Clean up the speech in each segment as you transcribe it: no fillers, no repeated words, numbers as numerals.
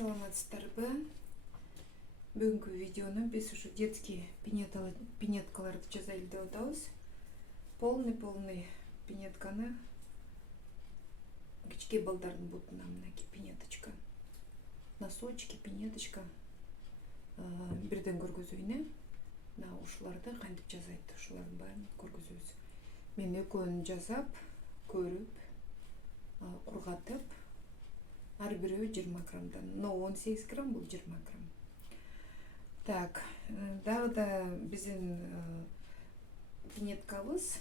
саламатсыздарбы? Бүгүнкү видеону биз ушу детский пинеткаларды жасайлы деп атабыз. Полный пинетканы кичке балдардын бутуна мынакей пинеточка, носочки, пинеточка бирден көргөзөйүн. Ушуларды кантип жасайт, ушулардын баарын көргөзөбүз. Мен экөөнү жасап, көрүп, кургатып, ар бирөө 20 граммдан, 18 грамм, бул 20 грамм. Так, дагы да биздин пинеткабыз,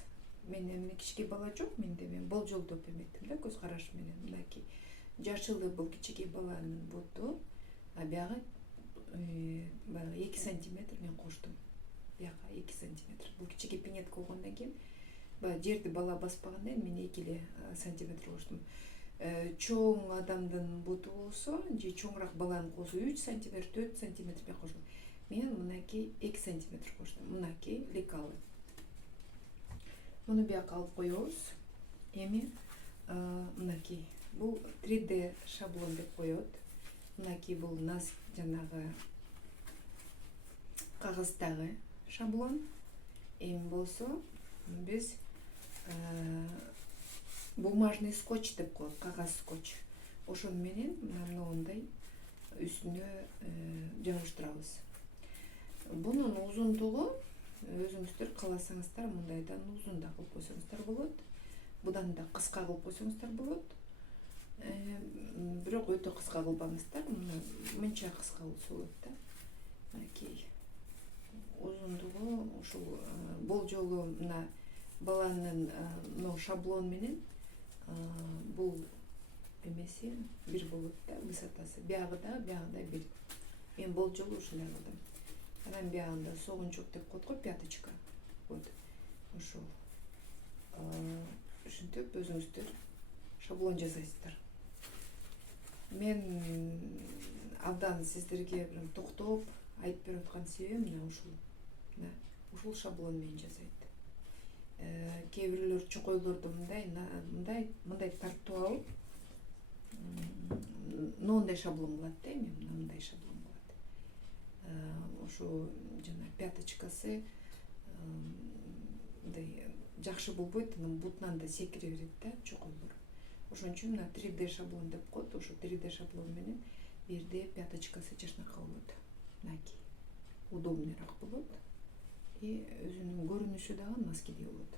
мен кичке бала жок менде, мен болжолдоп эметтим да, көз караш менен. Мынакей жашылы бул кичке баланын буту, а бягы 2 сантиметр мен коштум. Бияка 2 сантиметр. Бул кичке пинетка болгондон кийин, жерди бала баспагандан кийин мен 2 сантиметр коштум. Чоң адамдын буту болсо, же чоңураак баланын косу 3 сантиметр, 4 сантиметр мен коштум. Мен мынакей 2 сантиметр коштум. Мынакей лекалы. Муну бияка алып коебуз. Эми мынакей бул 3D шаблон деп коет. Мынакей бул нас жанагы кагаздагы шаблон. Эми болсо биз бумажный скотч деп коет, кагаз скотч. Ошону менен мындай үстүнө жабыштырабыз. Бунун узундугу өзүңүздөр кааласаңыздар мындайдан узун да кылып койсоңуздар болот. Будан да кыска кылып койсоңуздар болот. Бирок өтө кыска кылбаңыздар. Мынча кыска болсо болот да. Мынакей узундугу ушул болжолу мына баланын шаблон менен бул эмеси бир болот да, высотасы. Бягы да бир. Мен болжолу ушундай кылдым. Анан биягында согунчок деп коет го, пяточка. Вот. Ошол. Ушинтип өзүңүздөр шаблон жасайсыздар. Мен абдан сиздерге токтоп айтып берип аткан себебим мына ушул. Ушул шаблон менен жасайт. Кээ бирлөр чокойлорду мындай тартып алып, мындай шаблон кылат да, эми мындай шаблон кылат. Ошо жана пяточкасы мындай жакшы болбойт, анан бутунан да секире берет да чокойлор. Ошон үчүн мына 3D шаблон деп коет. Ошо 3D шаблон менен бирде пяточкасы жашнака болот. Мынакей удобныйраак болот. И өзүнүн көрүнүшү дагы маскидей болот.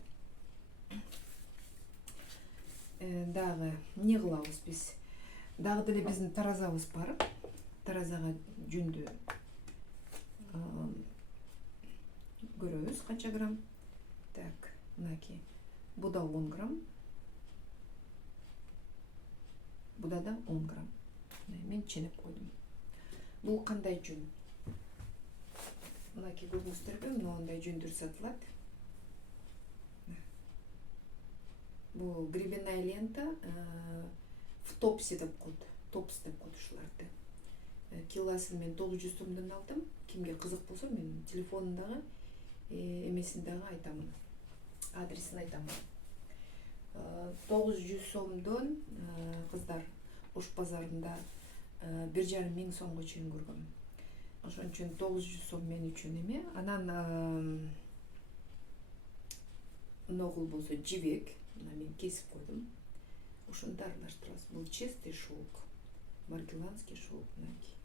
Дагы эмне кылабыз биз? Дагы деле биздин таразабыз бар. Таразага жүндү көрөбүз канча грамм. Так, мынакей. Буда 10 грамм. Буда да 10 грамм. Мен ченеп койдум. Бул кандай жүн? Мынакей көрдүңүздөрбү? Мындай жүндөр сатылат. Бул гребенная лента, в топсе деп коет. Топс деп коет ушуларды. Килосын мен 900 сомдон алдым. Кимге кызык болсо мен телефонундагы эмесин дагы айтамын. Адресин айтамын. 900 сомдон кыздар Ош базарында 1,5 миң сомго чейин көргөм. Ошон үчүн 900 сом мен үчүн эме. Анан ногул болсо жибек, мен кесип койдум. Ошондо аралаштырабыз. Бул чистый шелк, маргеланский шелк, мынакей.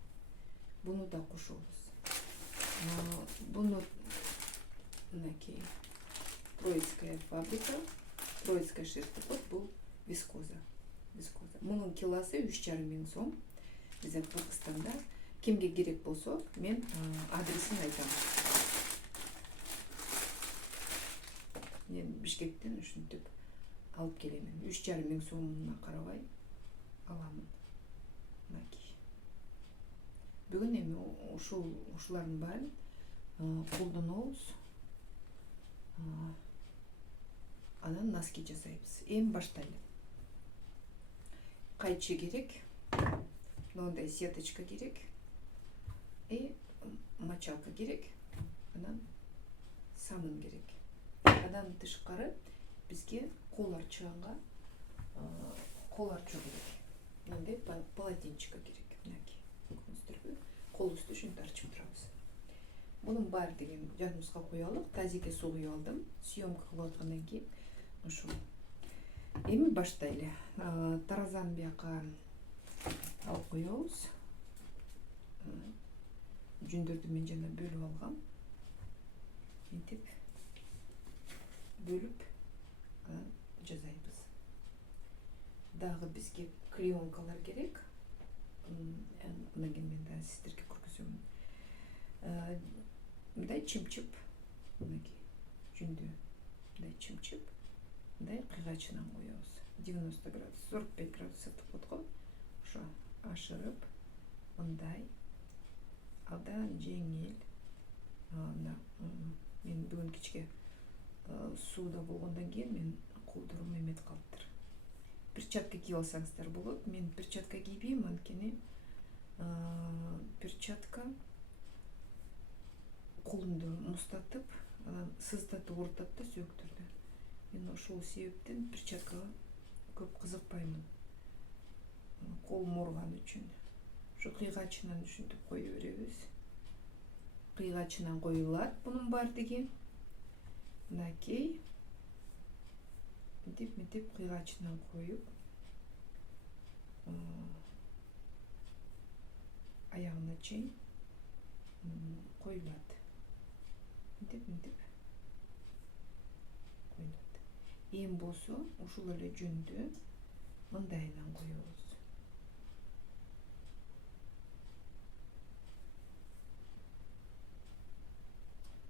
Буну да кошобуз. Буну мынакей Троицкая фабрика, Троицкая шерсть деп коет, бул вискоза. Мунун килосы 3,5 миң сом. Бизде Кыргызстанда. Кимге керек болсо, мен адресин айтам. Мен Бишкектен ушинтип алып келемин. 3,5 миң сомуна карабай аламын. Мынакей. Бүгүн эми ушулардын баарын колдонобуз. Анан носки жасайбыз. Эми баштайлы. Кайчы керек. Мындай сеточка керек. И мочалка керек. Анан самын керек. Андан тышкары бизге кол арчыганга кол арчуу керек. Мындай полотенчика керек. Мынакей. кол үстү ушинтип арчып турабыз. Мунун баардыгын жаныбызга коелук. Тазиге суу куюп алдым. Съемка кылып аткандан кийин ушул. Эми баштайлы. Таразаны бияка алып коебуз. Жүндөрдү мен жана бөлүп алгам. Мынтип бөлүп жасайбыз. Дагы бизге клеенкалар керек. Андан кийин мен да сиздерге көргөзөмүн. Мындай чымчып, мынакей жүндү мындай чымчып, мындай кыйгачынан коебуз. 90 градус, 45 градус ысытып коет го. Ошо ашырып, мындай абдан жеңил. Мен бүгүн кичке сууда болгондон кийин мен колдорум эметип калыптыр. Перчатка кийип алсаңыздар болот. Мен перчатка кийбейм, анткени перчатка колумду муздатып, анан сыздатып оорутат да сөөктөрдү. Мен ошол себептен перчаткага көп кызыкпаймын. Колум ооруган үчүн. Ошо кыйгачынан ушинтип кое беребиз. Кыйгачынан коюлат бунун баардыгы. Мынакей. Мынтип кыйгачынан коюп, аягына чейин коюлат. Мынтип коюлат. Эми болсо ушул эле жүндү мындайынан коебуз.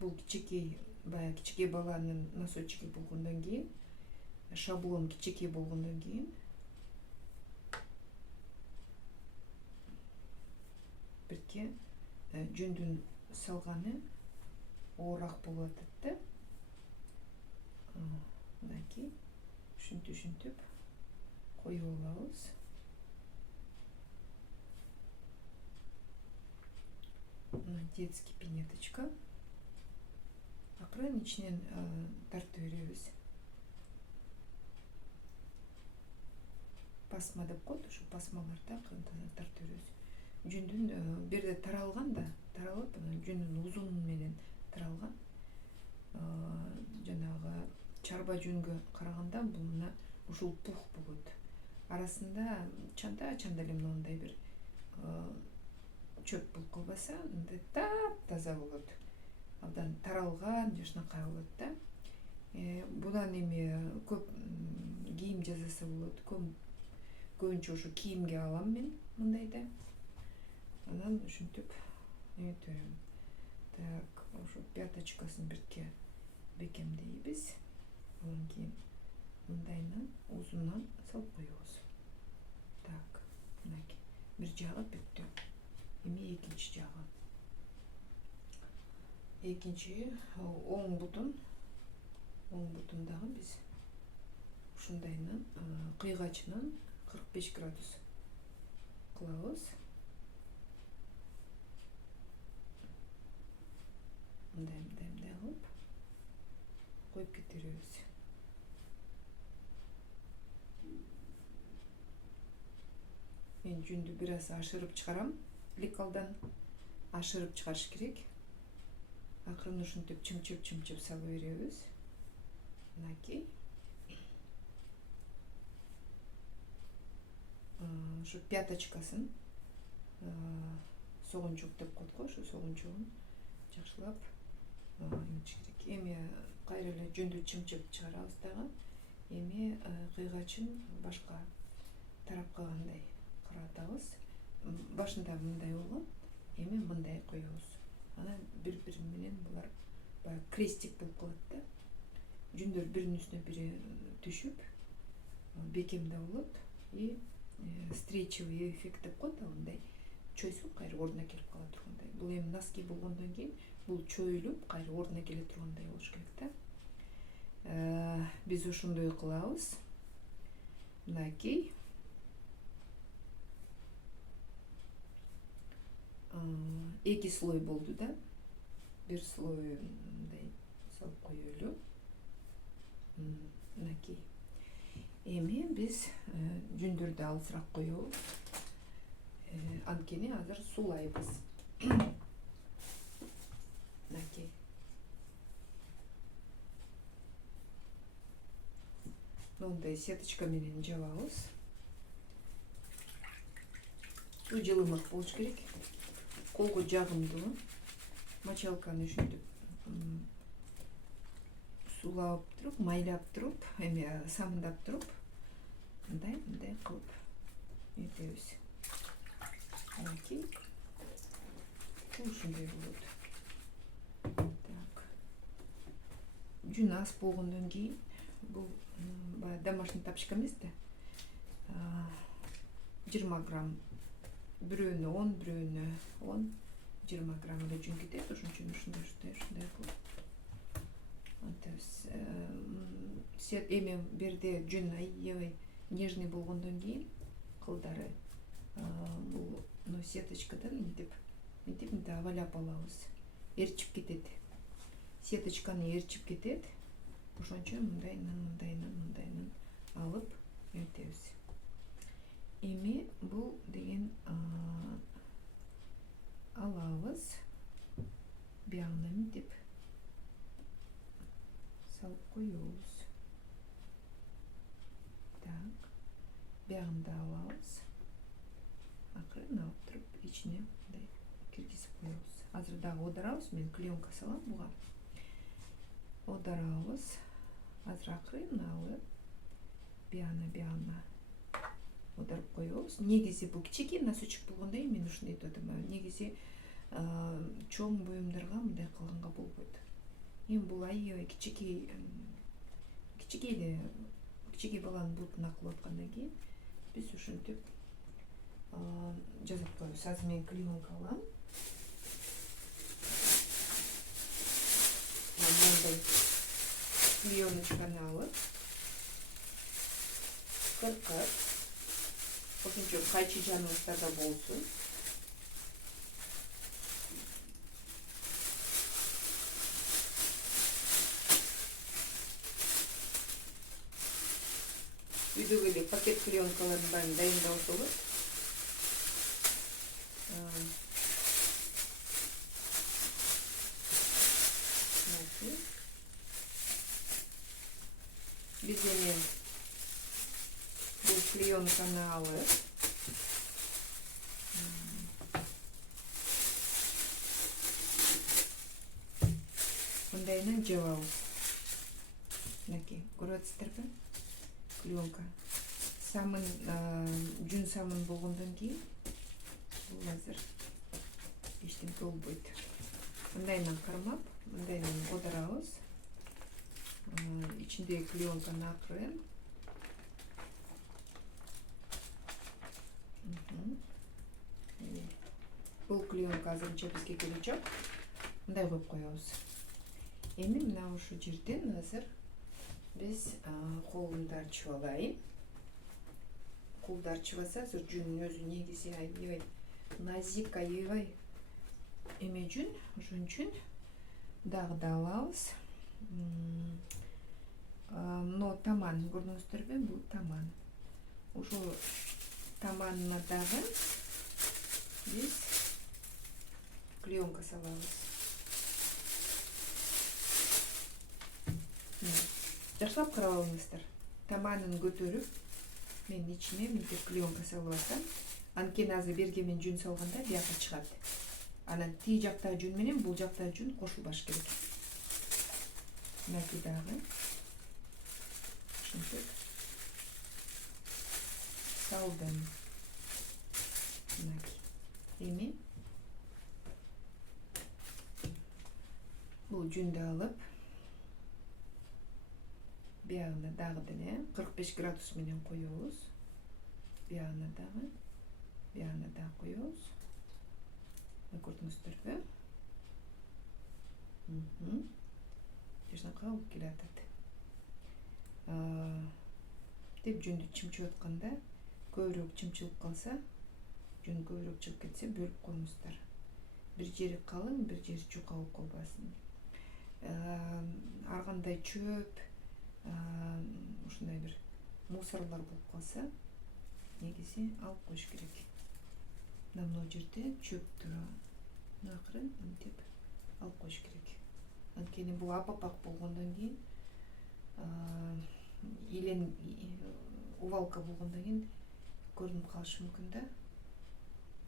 Бул кичикей баланын носочки болгондон кийин, шаблон кичикей болгондон кийин бирке жүндүн салганы оорураак болуп атат да. Мынакей ушинтип коюп алабыз. Детский пинеточка. Акырын ичинен тартып беребиз. Пасма деп коет, ушу пасмаларды акырын тартып беребиз. Жүндүн бир жерде таралган да, таралып, жүндүн узуну менен таралган. Жанагы чарба жүнгө караганда бул мына ушул пух болот. Арасында чанда эле мындай бир чөп болуп калбаса, мындай таптаза болот. Абдан таралган, жашынакай болот да. Будан эми көп кийим жасаса болот. Көбүнчө ошо кийимге алам мен мындайда. Анан ушинтип эметип берем. Так, ошо пяточкасын бирке бекемдейбиз. Анан кийин мындайынан узундан салып коебуз. Так, мынакей. Бир жагы бүттү. Эми экинчи жагы. Экинчи оң бутун дагы биз ушундайынан кыйгачынан 45 градус кылабыз. Мындай кылып коюп кетиребиз. Мен жүндү бир аз ашырып чыгарам. Лекалдан ашырып чыгарыш керек. Акырын ушинтип чымчып салып беребиз. Мынакей. Ошо пяточкасын согунчук деп коет го, ошо согунчугун жакшылап эметиш керек. Эми кайра эле жүндү чымчып чыгарабыз дагы. Эми кыйгачын башка тарапка кандай каратабыз. Башында мындай болгон, эми мындай коебуз. Анан бири менен булар баягы крестик болуп калат да. Жүндөр биринин үстүнө бири түшүп, бекемде болот. И стречевый эффект деп коет, мындай чойсуп кайра ордуна келип кала тургандай. Бул эми носки болгондон кийин бул чоюлуп кайра ордуна келе тургандай болуш керек да. Биз ошондой кылабыз. Мынакей. Эки слой болду да. Бир слой мындай салып коелу. Мынакей. Эми биз жүндөрдү алысыраак коебуз. Анткени азыр суулайбыз. мынакей. Мындай сеточка менен жабабыз. Суу жылымак болуш керек. Колго жагымдуу. Мочалканы ушинтип сулап туруп, майлап туруп, эми самындап туруп, мындай кылып этебиз. Мынакей. Ушундай болот. Так. Жүн аз болгондон кийин бул домашний тапочка эмес да. 20 грамм. Бирөөнө 10, бирөөнө 10, 20 грамм эле жүн кетет. Ошон үчүн ушундай кылып атабыз. Сет эми берде жүн аябай нежный болгондон кийин кылдары бул сеточкадан мынтип абалап алабыз. Эрчип кетет. Сеточканы эрчип кетет. Ошон үчүн мындайынан алып этебиз. Эми бул деген алабыз. Биягына мынтип салып коебуз. Так. Биягында алабыз. Акырын алып туруп, ичине мындай киргизип коебуз. Азыр дагы оодарабыз. Мен клеенка салам буга. Оодарабыз. Азыр акырын алып, биягына оодарып коебуз. Негизи бул кичинекей носочок болгондон кийин мен ушундай этип атам. Негизи чоң буюмдарга мындай кылганга болбойт. Эми бул аябай кичинекей баланын бутуна кылып аткандан кийин биз ушинтип жазып коебуз. Азыр мен клеенка алам. Мындай клееночканы алып кыркып, ошончо кайчы жаныбыздарда болсун. Үйдөгү эле пакет клеенкалардын баарын дайындап болот. Биз эми бул клеенканы алып мындайынан жабабыз. Мынакей, көрүп атасыздарбы? Клеенка. Самын, жүн самын болгондон кийин бул азыр эчтеке болбойт. Мындайынан кармап, мындайынан оодарабыз. Ичиндеги клеенканы акырын. Бул клеенка азырынча бизге керек жок. Мындай коюп коебуз. Эми мына ушу жерден азыр биз колунду ачып алайын. Колду ачып алса, азыр жүнүн өзү негизи аябай назик, аябай эме жүн, ошон үчүн дагы да алабыз. Но таман көрдүңүздөрбү? Бул таман. Ошол таманына дагы биз клеенка салабыз. Жакшылап карап алыңыздар. Таманын көтөрүп, мен ичине мынтип клеенка салып атам. Анткени азыр берге мен жүн салганда бияка чыгат. Анан тиги жактагы жүн менен бул жактагы жүн кошулбаш керек. Мынакей дагы. Ушинтип салдым. Мынакей. Эми бул жүндү алып биягына дагы деле 45 градус менен коебуз. Биягына дагы коебуз. Көрдүңүздөрбү? Жашнакай болуп келатат. Деп жүндү чымчып атканда көбүрөөк чымчылып калса, жүн көбүрөөк чыгып кетсе, бөлүп коюңуздар. Бир жери калың, бир жери жука болуп калбасын. Ар кандай чөп, ушундай бир мусорлор болуп калса, негизи алып коюш керек. Мына жерде чөп турат. акырын мынтип алып коюш керек. Анткени бул апапак болгондон кийин илен увалка болгондон кийин көрүнүп калышы мүмкүн да.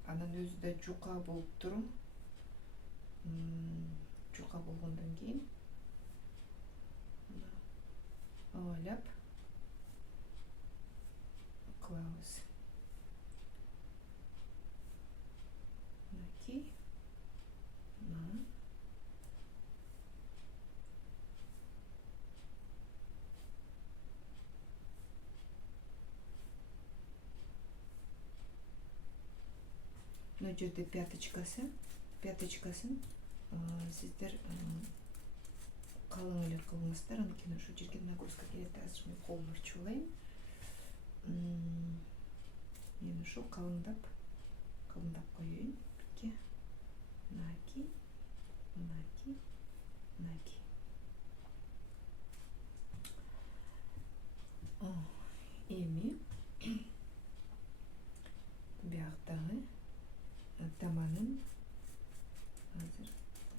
Анан өзү да жука болуп туруп, жука болгондон кийин овайлап кылабыз. Мынакей. Мына жерде пяточкасын сиздер калың эле кылыңыздар, анткени ошол жерге нагрузка келет. Азыр мен колумду арчып алайын. Мен ошо калыңдап коеюн бирге. Мынакей, мынакей, мынакей. Эми бияктагы таманын азыр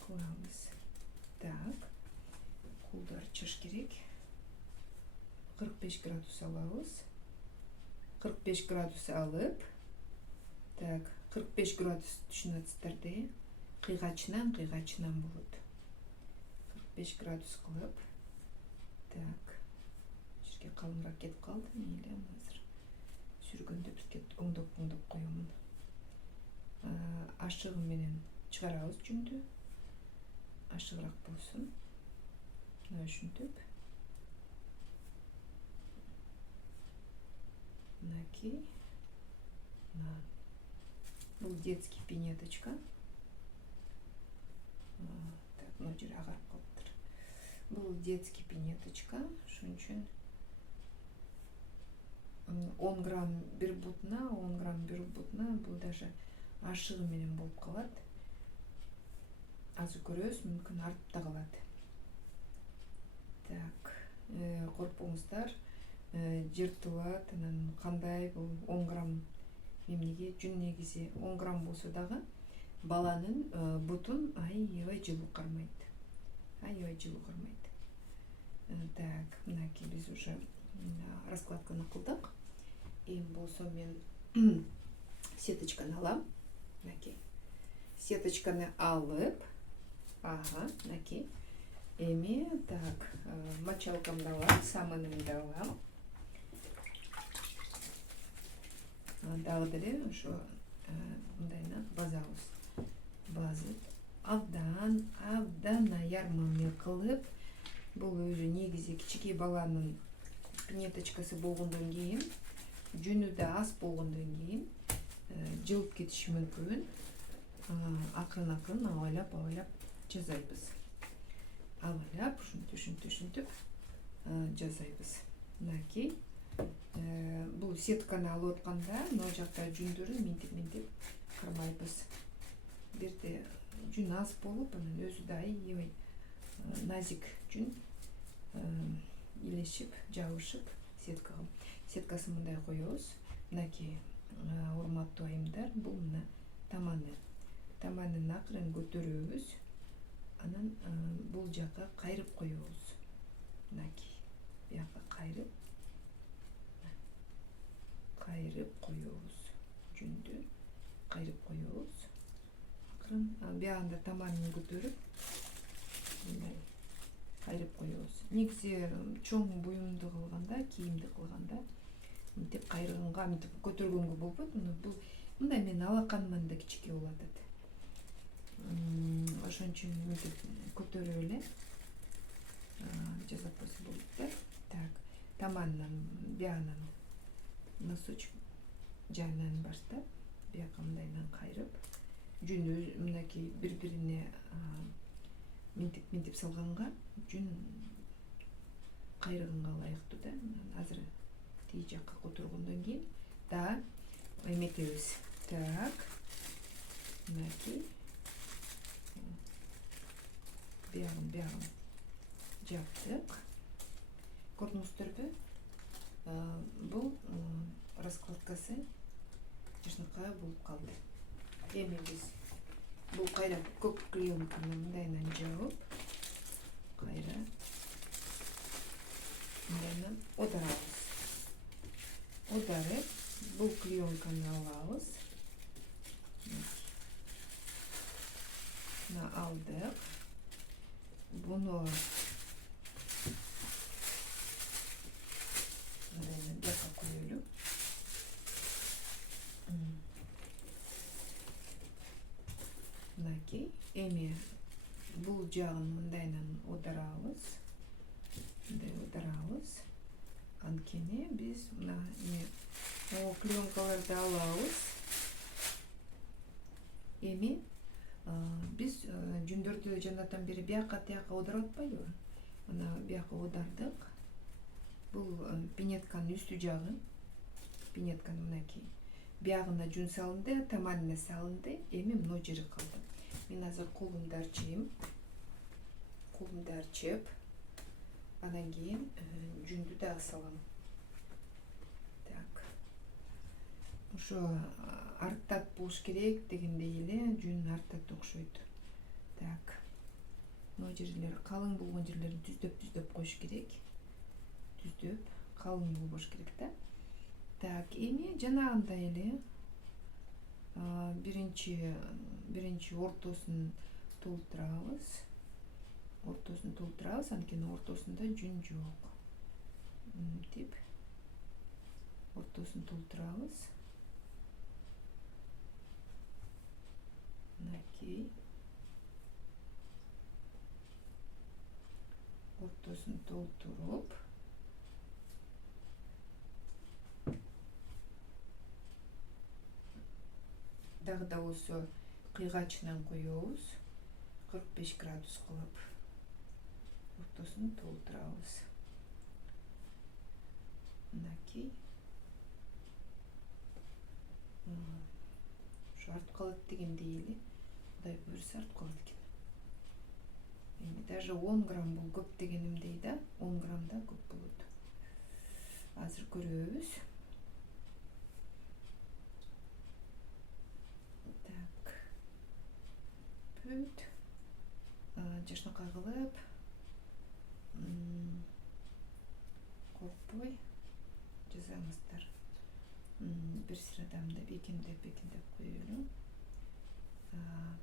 кылабыз. Так, колду арчыш керек. 45 градус алабыз. 45 градус алып, так, 45 градус түшүнөтсүздөр да, кыйгачынан болот. 45 градус кылып, так, жерге калыңыраак кетип калды. Мейли, азыр сүргөндө бизге оңдоп коемун. Ашыгы менен чыгарабыз жүндү. Ашыгыраак болсун. Мына ушинтип. Мынакей. Бул детский пинеточка. Так, мына жер агарып калыптыр. Бул детский пинеточка. Ошон үчүн 10 грамм бир бутуна, 10 грамм бир бутуна, бул даже ашыгы менен болуп калат. Азыр көрөбүз, мүмкүн артып да калат. Так, коркпоңуздар, жыртылат, анан кандай бул 10 грамм эмнеге жүн негизи 10 грамм болсо дагы баланын бутун аябай жылуу кармайт. Так, мынакей биз уже раскладканы кылдык. Эми болсо мен сеточканы алам. Мынакей. Сеточканы алып, мынакей. Эми так, мочалкамды алам, самынымды алам. Дагы деле ошо мындайына базабыз. Базып, абдан аярманы кылып, бул өзү негизи кичинекей баланын пинеточкасы болгондон кийин, жүнү да аз болгондон кийин жылып кетиши мүмкүн. Акырын абайлап жасайбыз. Абайлап ушинтип жасайбыз. Мынакей. Бул сетканы алып атканда, мына жакта жүндөрүн минтип кармайбыз. Бирде жүн аз болуп, анан өзү да аябай назик жүн илешип, жабышып сеткага. Сеткасын мындай коебуз. Мынакей, урматтуу айымдар, бул мына таманы. Таманын акырын көтөрөбүз. Анан бул жака кайрып коебуз. Мынакей, бияка кайрып коебуз. Жүндү кайрып коебуз. Акырын биягында таманын көтөрүп, мындай кайрып коебуз. Негизи чоң буюмду кылганда, кийимди кылганда мынтип кайрыганга, мынтип көтөргөнгө болбойт. Мындай менин алаканыман да кичике болуп атат. Ошон үчүн мынтип көтөрүп эле жасап койсо болот да. Так, таманынан, биягынан носочек жанынан баштап, бияка мындайынан кайрып, жүнү мынакей бири-бирине минтип салганга жүн кайрыганга ылайыктуу да. Азыр тиги жакка которгондон кийин да эметебиз. Так, мынакей биягын жаптык. Көрдүңүздөрбү? Бул раскладкасы жакшынакай болуп калды. Эми биз бул кайра көк клеенканы мындайынан жабып, кайра мындайынан одарабыз. Одарып, бул клеенканы алабыз. Мына алдык. Буну мындайынан жакка коелу. Мынакей, эми бул жагын мындайынан одарабыз. Мындай одарабыз. Анткени биз мына клеенкаларды алабыз. Эми биз жүндөрдү жанатан бери бияка тияка одарып атпайбы? Мына бияка одардык. Бул пинетканын үстү жагы. Пинетканын мынакей. Биягына жүн салынды, таманына салынды. Эми мына жери калды. Мен азыр колумду арчайм. Колумду арчып, анан кийин жүндү дагы салам. Так. Ошо арттат болуш керек дегендей эле жүн арттат окшойт. Так. Мына жерлер калың болгон жерлерин түздөп коюш керек. Түздөп, калың болбош керек да. Так, эми жанагындай эле биринчи ортосун толтурабыз. Анткени ортосунда жүн жок. Мынтип ортосун толтурабыз. Мынакей. Ортосун толтуруп, дагы да болсо кыйгачынан коебуз. 45 градус кылып ортосун толтурабыз. Мынакей. Ушу артып калат дегендей эле. Кудай буйрса артып калат экен. Эми даже 10 грамм бул көп дегенимдей да, 10 грамм да көп болот. Азыр көрөбүз. Так. Бүт. Жашнакай кылып, коркпой жазаңыздар. Бир sıraдан да бекемдеп коелу.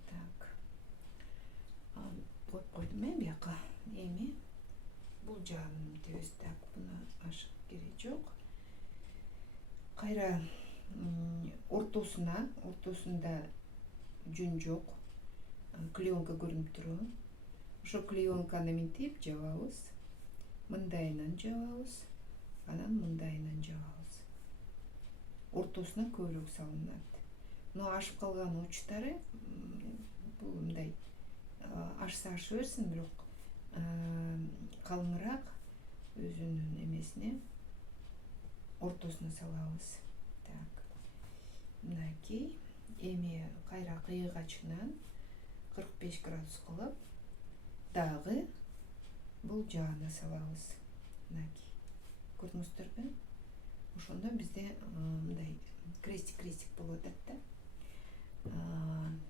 Так. Коюп койдум бияка. Эми бул жагын тебиз. Так, буну ашык кереги жок. Кайра ортосунда жүн жок. Клеенка көрүнүп турат. Ошо клеенканы мынтип жабабыз. Мындайынан жабабыз. Анан мындайынан жабабыз. Ортосуна көбүрөөк салынат. Мына ашып калган учтары бул мындай ашса аша берсин, бирок калыңыраак өзүнүн эмесине ортосуна салабыз. Так. Мынакей. Эми кайра кыйгачынан 45 градус кылып, дагы бул жагына салабыз. Мынакей. Көрдүңүздөрбү? Ошондо бизде мындай крестик болуп атат да.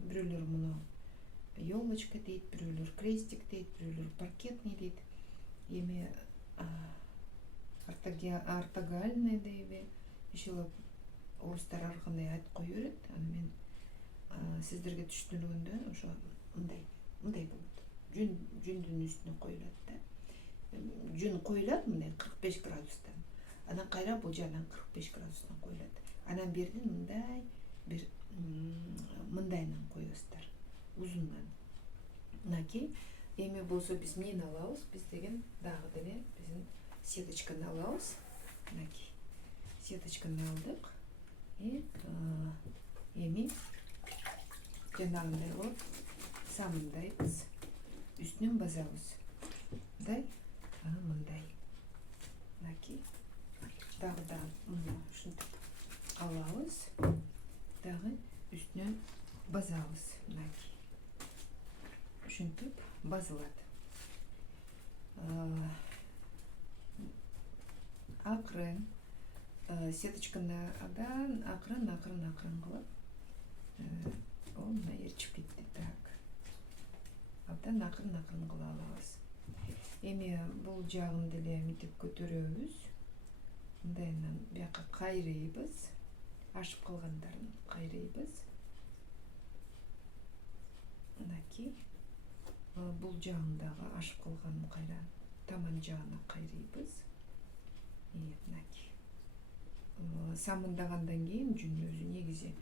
Бирөөлөр муну елочка дейт, бирөөлөр крестик дейт, бирөөлөр паркетный дейт. Эми ортогальный дейби. Ишелеп орустар ар кандай айтып кое берет. Аны мен сиздерге түшүндүргөндө ошо мындай болот. Жүндүн үстүнө коюлат да. Жүн коюлат мындай 45 градуста. Анан кайра бул жагынан 45 градустан коюлат. Анан берден мындай бир мындайынан коебуздар. Узундан. Мынакей. Эми болсо биз эмнени алабыз? Биз деген дагы деле биздин сеточканы алабыз. Мынакей. Сеточканы алдык. Эми жанагындай болуп самындайбыз. Үстүнөн базабыз. Мындай, анан мындай. Мынакей. Дагы да ушинтип алабыз. Дагы үстүнөн базабыз. Мынакей. Ушинтип базылат. Акырын сеточканы акырын кылып, мына ээрчип кетти. Так. ошондуктан акырын кыла алабыз. Эми бул жагын деле мынтип көтөрөбүз. Мындайынан бияка кайрыйбыз. Ашып калгандарын кайрыйбыз. Мынакей. Бул жагын дагы ашып калганын кайра таман жагына кайрыйбыз. Мынакей. Самындагандан кийин жүн өзү негизи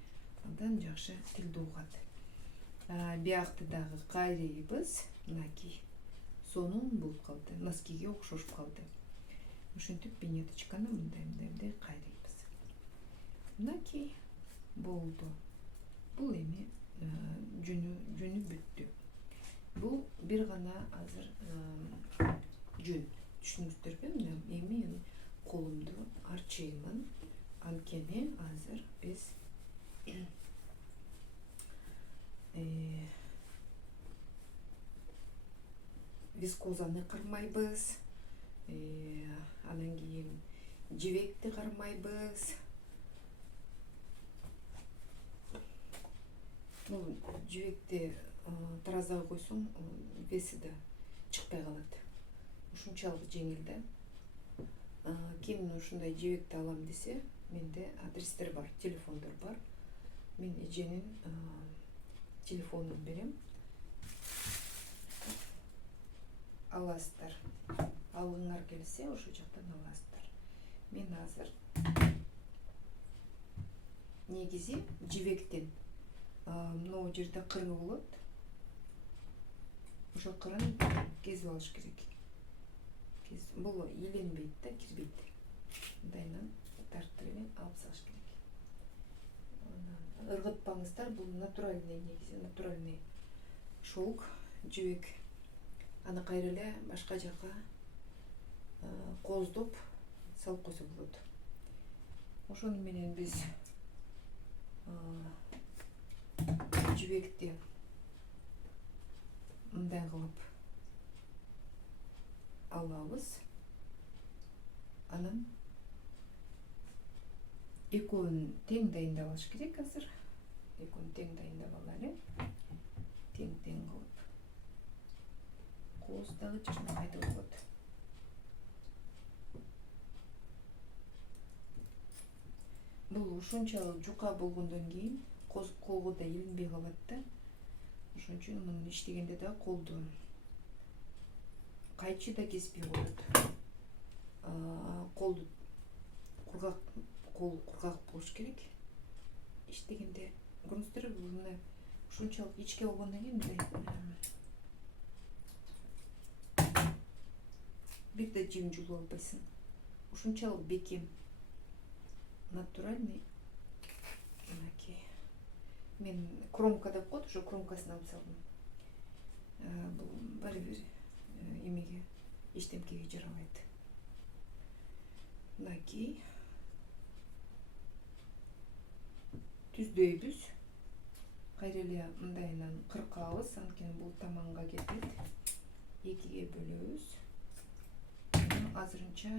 андан жакшы тилди угат. Биякты дагы кайрыйбыз. Мынакей. Сонун болуп калды. Носкиге окшошуп калды. Ошентип пинеточканы мындай кайрыйбыз. Мынакей болду. Бул эми жүнү бүттү. Бул бир гана азыр жүн. Түшүндүңүздөрбү? Эми мен колумду арчыймын. Анткени азыр биз вискозаны кармайбыз. Анан кийин жибекти кармайбыз. Бул жибекти таразага койсоң, веси да чыкпай калат. Ушунчалык жеңил да. Ким ушундай жибекти алам десе, менде адрестер бар, телефондор бар. Мен эженин телефонун берем. Аласыздар. Алгыңар келсе, ошол жактан аласыздар. Мен азыр негизи жибектен могу жерде кыры болот. Ошол кырын кесип алыш керек. Бул иленбейт да, кирбейт. Мындайынан тартып эле алып салыш керек. Ыргытпаңыздар, бул натуральный, негизи натуральный шелк, жибек. Аны кайра эле башка жака коздоп салып койсо болот. Ошону менен биз жибекти мындай кылып алабыз. Анан экөөнүн тең дайындап алыш керек азыр. Экөөнүн тең дайындап алалы. Тең кылып. Кооз дагы жырмай да болот. Бул ушунчалык жука болгондон кийин колго да илинбей калат да. Ошон үчүн муну иштегенде да колду кайчы да кеспей коет. Колду кургак болуш керек. Иштегенде көрүңүздөрбү, буну ушунчалык ичке болгондон кийин бир да жим жулуп албайсың. Ушунчалык бекем, натуральный. Мынакей. Мен кромка деп коет, ошо кромкасын алып салдым. Бул бир эмеге, эчтемкеге жарабайт. Мынакей. Түздөйбүз. Кайра эле мындайынан кыркабыз, анткени бул таманга кетет. Экиге бөлөбүз. Азырынча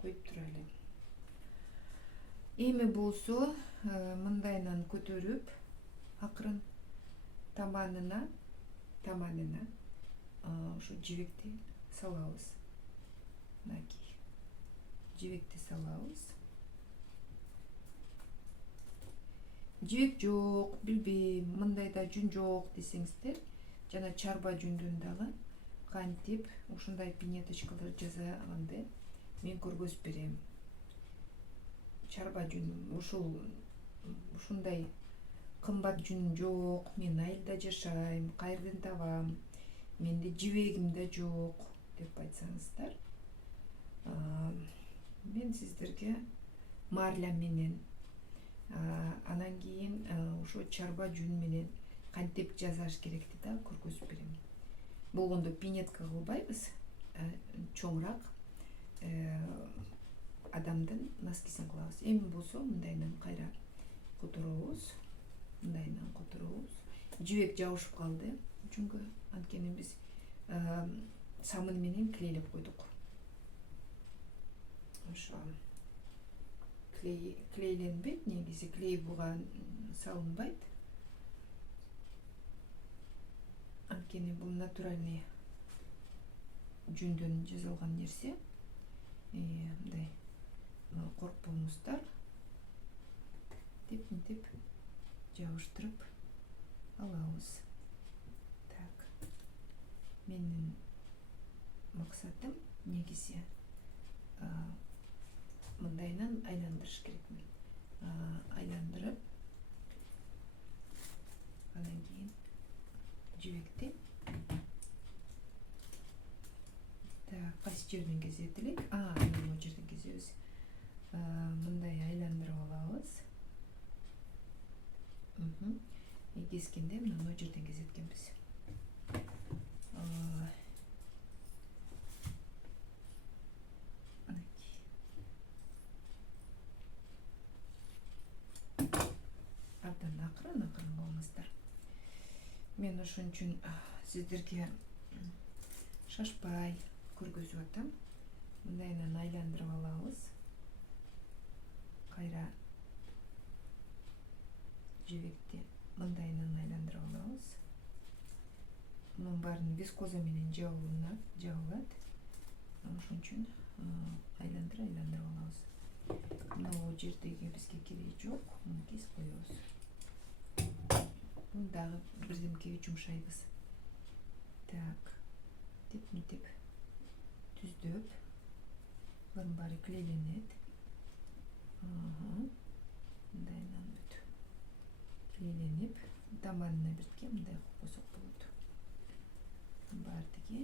коюп турайлы. Эми болсо мындайынан көтөрүп, акырын таманына ушу жибекти салабыз. Мынакей. Жибекти салабыз. Жибек жок, билбейм, мындайда жүн жок десеңиздер, жана чарба жүндөн дагы кантип ушундай пинеточкалар жасаганды мен көргөзүп берем. Чарба жүн ушундай кымбат жүн жок. Мен айылда жашайм, кайерден табам? Менде жибегим да жок деп айтсаңыздар, мен сиздерге марля менен, анан кийин ошо чарба жүн менен кантип жасаш керекти да көргөзүп берем. Болгондо пинетка кылбайбыз, чоңураак адамдын носкисин кылабыз. Эми болсо мындайынан кайра которобуз. Жибек жабышып калды, чүнкү анткени биз самын менен клейлеп койдук. Ошо клейленбейт, негизи клей буга салынбайт. анткени бул натуральный жүндөн жасалган нерсе. Мындай коркпоңуздар деп мынтип жабыштырып алабыз. Так. Менин максатым негизи мындайынан айландырыш керекмин. Айландырып, анан кийин жибекти кайсы жерден кезет элек? Могу жерден кезебиз. Мындай айландырып алабыз. Кескенде мына жерден кезеткенбиз. Абдан акырын болмаңыздар. Мен ошон үчүн сиздерге шашпай көргөзүп атам. Мындайынан айландырып алабыз. Кайра жибекти мындайынан айландырып алабыз. Мунун баарын вискоза менен жабылат. Ошон үчүн айландырып алабыз. Мына жердеги бизге кереги жок. Муну кесип коебуз. Муну дагы бирдемкеге жумшайбыз. Так. Мынтип түздөп, булардын баары клейленет. Мындайынан бүт клейленип, таманына бирге мындай кылып койсок болот. Баардыгы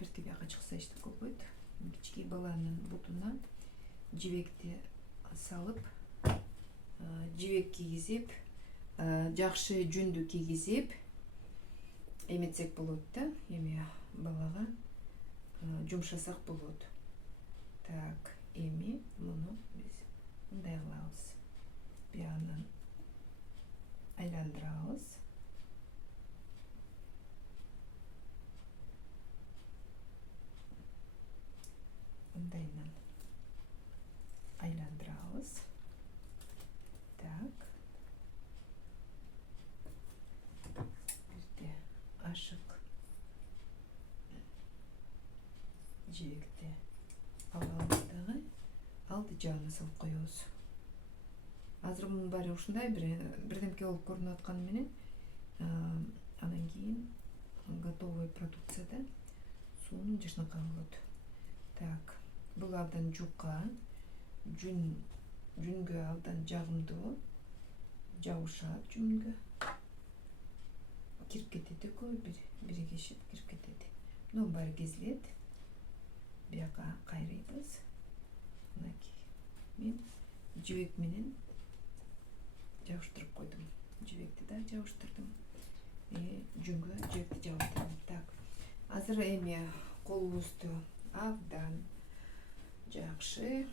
бирти бияка чыкса эчтеке болбойт. Кичинекей баланын бутуна жибекти салып, жибек кийгизип, жакшы жүндү кийгизип эметсек болот да. Эми балага жумшасак болот. Так, эми муну биз мындай кылабыз. Биягынан айландырабыз. Мындайынан айландырабыз. Так. Бирде ашык жибекти алабыз дагы алды жагына салып коебуз. Азыр мунун баары ушундай бирдемке болуп көрүнүп атканы менен анан кийин готовый продукцияда суунун жашнакы болот. Так, бул абдан жука, жүнгө абдан жагымдуу, жабышат жүнгө. Кирип кетет экөө, биригишип кирип кетет. Мунун баары кезилет. Бияка кайрыйбыз. Мынакей. Мен жибек менен жабыштырып койдум. Жибекти да жабыштырдым. Жүнгө жибекти жабыштырдым. Так. Азыр эми колубузду абдан жакшы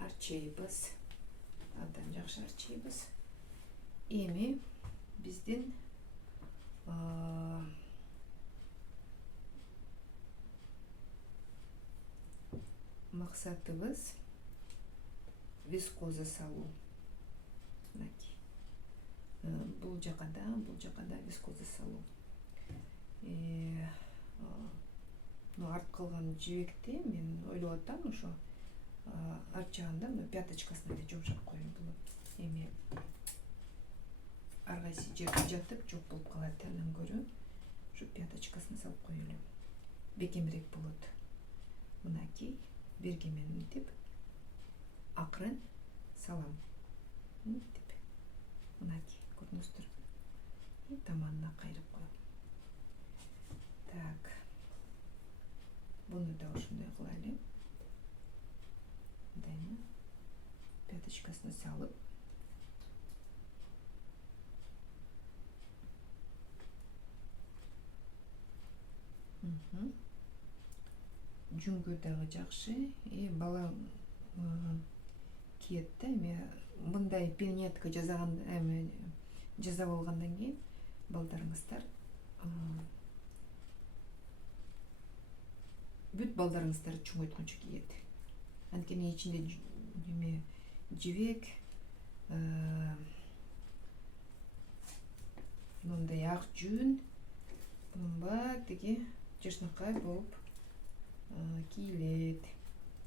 арчыйбыз. Эми биздин максатыбыз вискоза салуу. Мынакей. Бул жака да вискоза салуу. Арт калган жибекти мен ойлоп атам, ошо арчаганда мына пяточкасына эле жумшап коюм. Бул эми ар кайсы жерде жатып жок болуп калат. Андан көрө ушу пяточкасына салып коелу. Бекемирээк болот. Мынакей. Берге мен мынтип акырын салам. Мынтип. Мынакей. Көрдүңүздөр. Таманына кайрып коем. Так. Буну да ошондой кылайлы. Мындайына пяточкасына салып. Жүнгө дагы жакшы. Бала киет да. Эми мындай пинетка жасап алгандан кийин балдарыңыздар бүт балдарыңыздар чоңойткончо кийет. Анткени ичинде жибек, мындай ак жүн тиги жашнакай болуп кийилет,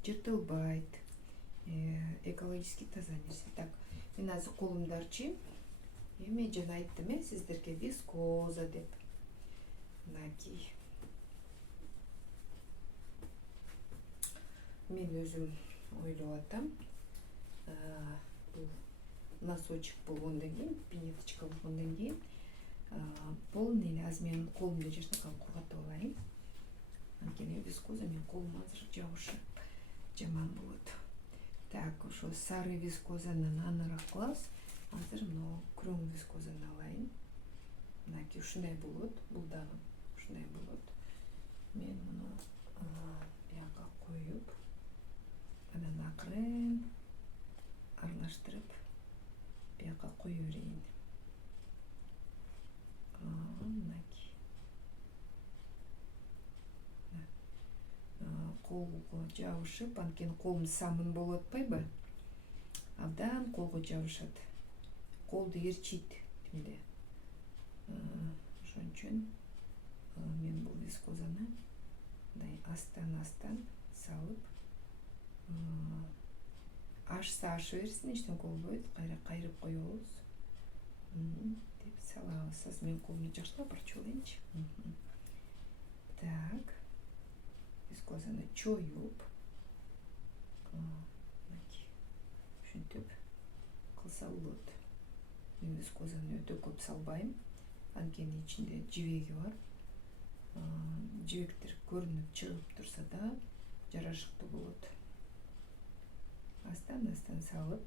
жыртылбайт, экологически таза нерсе. Так, мен азыр колумду арчыйм. Эми жана айттым сиздерге вискоза деп. Мынакей. Мен өзүм ойлоп атам. Бул носочек болгондон кийин, пинеточка болгондон кийин полный эле азыр менин колумду жашнакан кургатып алайын. Анткени вискоза менин колума азыр жабышып жаман болот. Так, ошо сары вискозанан аныраак кылабыз. Азыр мына күрөң вискозаны алайын. Мынакей ушундай болот. Бул дагы ушундай болот. Мен муну бияка коюп, анан акырын аралаштырып бияка кое берейин. Мынакей. Колго жабышып, анткени колум самын болуп атпайбы? Абдан колго жабышат. Колду ээрчийт эле. Ошон үчүн мен бул вискозаны мындай астан салып, ашса аша берсин, эчтеке болбойт, кайра кайрып коебуз. Деп салабыз. Азыр мен колумду жакшылап арчып алайынчы. Так. Вискозаны чоюп, ушинтип кылса болот. Мен вискозаны өтө көп салбайм, анткени ичинде жибеги бар. Жибектер көрүнүп чыгып турса да жарашыктуу болот. Астан салып,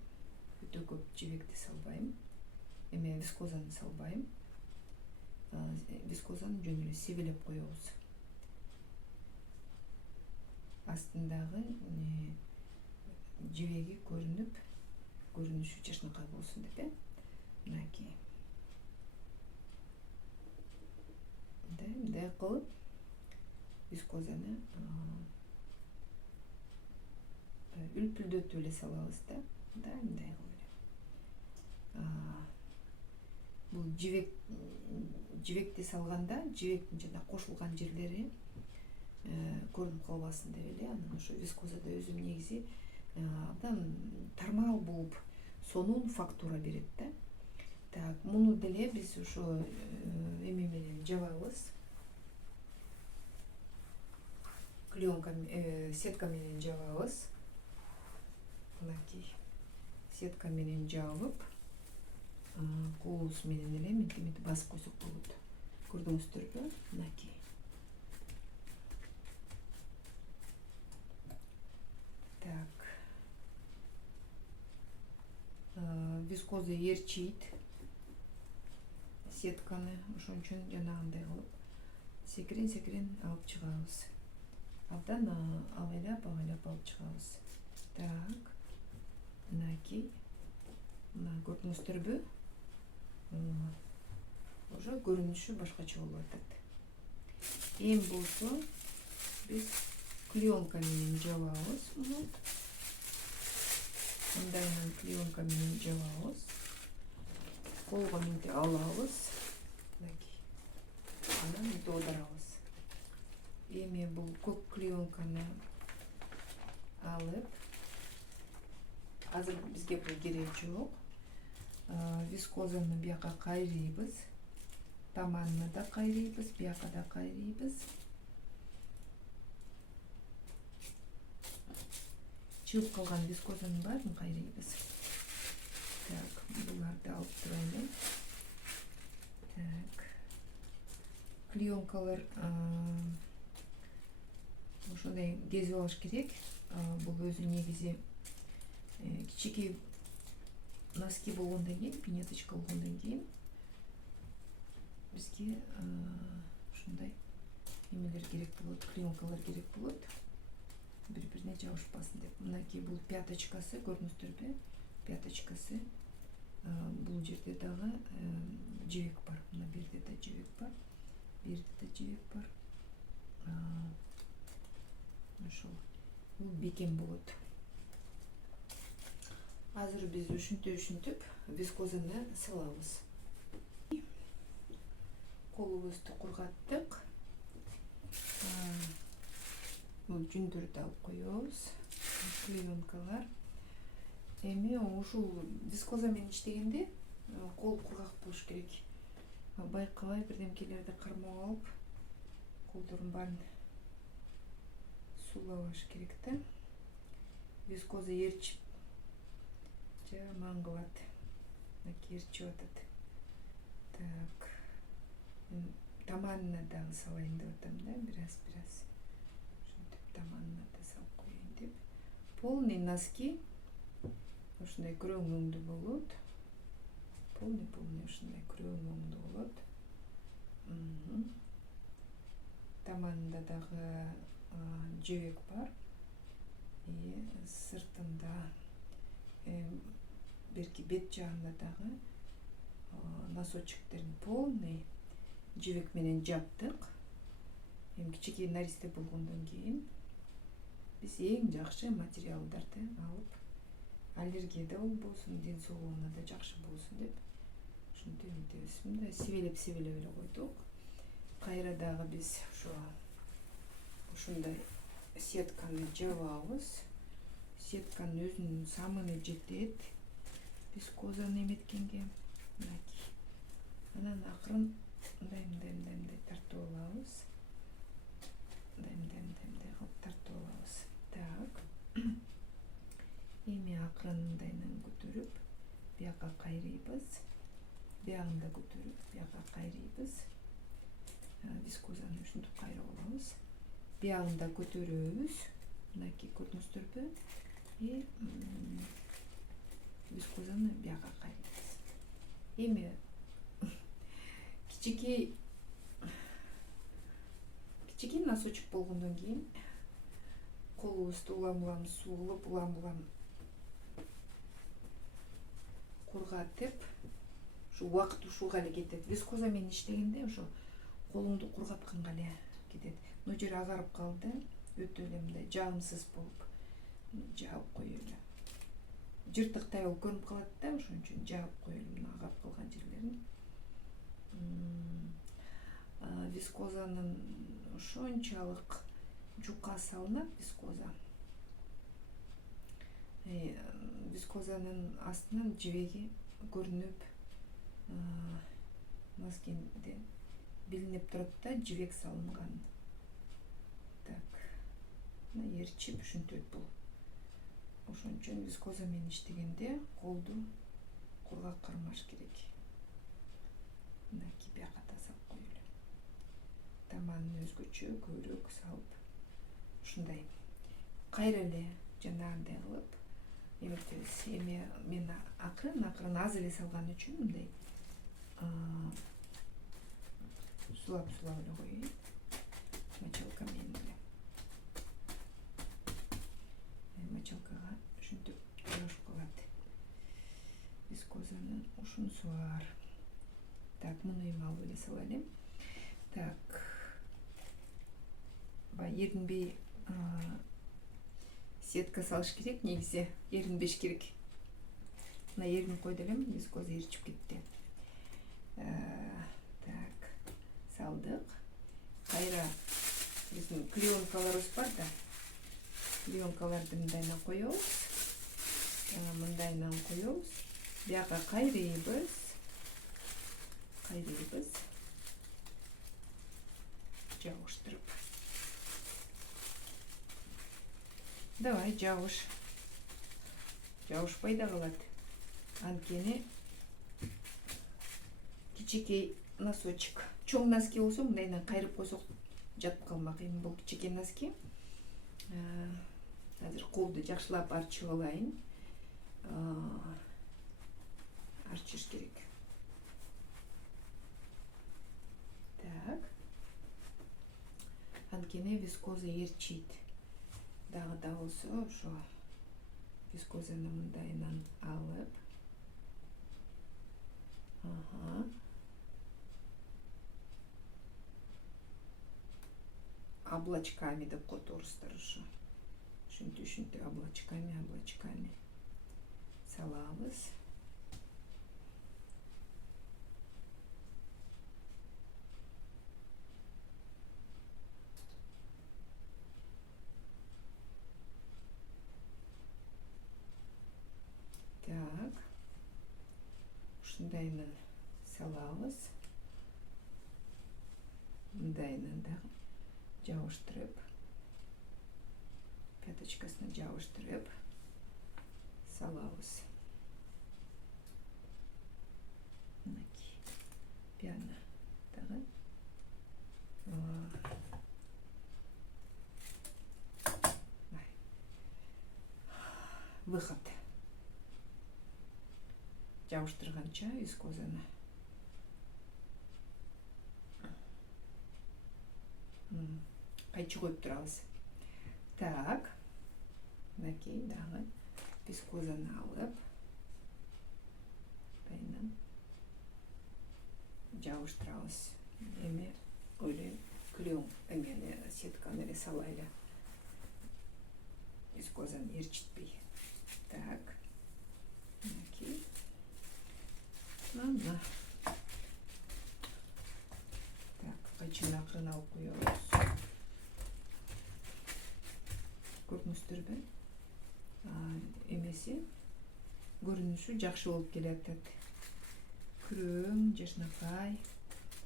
өтө көп жибекти салбайм. Эми вискозаны салбайм. Вискозаны жөн эле себелеп коебуз. Астындагы жибеги көрүнүп, көрүнүшү жашнакай болсун деп, мынакей. Мындай кылып вискозаны үлпүлдөтүп эле салабыз да. Мындай кылып эле. Бул жибекти салганда, жибектин жана кошулган жерлери көрүнүп калбасын деп эле. Анан ошо вискозада өзү негизи абдан тармал болуп, сонун фактура берет да. Так, муну деле биз ошо эме менен жабабыз. Клеенка, сетка менен жабабыз. Мынакей. Сетка менен жабып, колубуз менен эле мынтип басып койсок болот. Көрдүңүздөрбү? Мынакей. Так. Вискоза ээрчийт сетканы, ошон үчүн жанагындай кылып секирен алып чыгабыз. Абдан авайлап алып чыгабыз. Так. Мынакей. Мына көрдүңүздөрбү? Ошо көрүнүшү башкача болуп атат. Эми болсо биз клеенка менен жабабыз муну. Мындайынан клеенка менен жабабыз. Колго мынтип алабыз. Мынакей. Анан доодурабыз. Эми бул көк клеенканы алып, азыр бизге бул керек жок. Вискозаны бияка кайрыйбыз. Таманына да кайрыйбыз, бияка да кайрыйбыз. Чыгып калган вискозанын баарын кайрыйбыз. Так, буларды алып турайлы. Так. Клеенкалар ошондой кезип алыш керек. Бул өзү негизи кичикей носки болгондон кийин, пинеточка болгондон кийин бизге ушундай эмелер керек болот, клеенкалар керек болот. Бири-бирине жабышпасын деп. Мынакей бул пяточкасы, көрдүңүздөрбү? Пяточкасы. Бул жерде дагы жибек бар. Мына берде да жибек бар. Берде да жибек бар. Ошол. Бул бекем болот. Азыр биз ушинтип вискозаны салабыз. колубузду кургаттык. Бул жүндөрдү алып коебуз. Клеенкалар. Эми ушул вискоза менен иштегенде кол кургак болуш керек. Байкабай бирдемкелерди кармап алып, колдордун баарын суулабаш керек да. Вискоза ээрчип жаман кылат. Эрчип атат. Так. Таманына дагы салайын деп атам да, бираз. Ушинтип таманына да салып коеюн деп. Полный носки ушундай күрөң өңдүү болот. Полный ушундай күрөң өңдүү болот. Таманында дагы жебек бар. Сыртында берки бет жагында дагы носочектерин полный жебек менен жаптык. Эми кичинекей наристе болгондон кийин биз эң жакшы материалдарды алып, аллергия да болбосун, ден соолугуна да жакшы болсун деп ушинтип нетебиз. Мындай сибелеп эле койдук. Кайра дагы биз ушундай сетканы жабабыз. Сетканын өзүнүн самыны жетет. Вискозаны эметкенге. Анан акырын мындай тартып алабыз. Мындай кылып тартып алабыз. Так. Эми акырын мындайынан көтөрүп, бияка кайрыйбыз. Биягын да көтөрүп, бияка кайрыйбыз. Вискозаны ушинтип кайрып алабыз. Биягын да көтөрөбүз. Мынакей көрдүңүздөрбү? Вискозаны бияка кайрыйбыз. Эми кичинекей носочек болгондон кийин колубузду улам суулап, улам кургатып, ушу убакыт ушуга эле кетет. Вискоза менен иштегенде ошо колуңду кургатканга эле кетет. Мына жери агарып калды, өтө эле мындай жагымсыз болуп жаап коелу. Жыртыктай болуп көрүнүп калат да, ошон үчүн жаап коелу мына агарып калган жерлерин. Вискозанын ошончолук жука салынат вискоза. Вискозанын астынан жибеги көрүнүп, носкинден билинип турат да, жибек салынган. Так. Мына ээрчип ушинтет бул. Ошон үчүн вискоза менен иштегенде колду кургак кармаш керек. Мынакей бияка да салып коелу. Таманын өзгөчө көбүрөөк салып, ушундай кайра эле жанагындай кылып эметебиз. Эми мен акырын аз эле салган үчүн мындай сулап эле коеюн. Мочалка менен эле. Мочалкага ушинтип жарашып калат. Вискозанын ушунусу бар. Так, муну эми алып эле салайлы. Так. Эринбей сетка салыш керек, негизи эринбеш керек. Мына эринип койду элем, вискоза ээрчип кетти. Так, салдык. Кайра биздин клеенкаларыбыз бар да. Клеенкаларды мындайынан коебуз. Мындайынан коебуз. Бияка кайрыйбыз. Жабыштырып. Давай, жабыш. Жабышпай да калат. Анткени кичинекей носочек. Чоң носки болсо мындайынан кайрып койсок жатып калмак. Эми бул кичинекей носки. Азыр колду жакшылап арчып алайын. Арчыш керек. Так. Анткени вискоза ээрчийт. Дагы да болсо ошо вискозаны мындайынан алып. Облачками деп которуздар ошо. Ушинтип облачками салабыз. ушундайынан салабыз. Мындайынан дагы жабыштырып, пяточкасына жабыштырып салабыз. Мынакей. Бияна дагы. Выход. Жабыштырганча вискозаны. Кайчы коюп турабыз. Так. Мынакей дагы вискозаны алып, тайынан жабыштырабыз. Эми ойлойм, клең эмени сетканы эле салайлы. Вискозаны ээрчитпей. Так. Мынакей. Ана. Так, кайчыны акырын алып коебуз. Көрдүңүздөрбү? Эмеси көрүнүшү жакшы болуп келатат. Күрөң, жашнакай,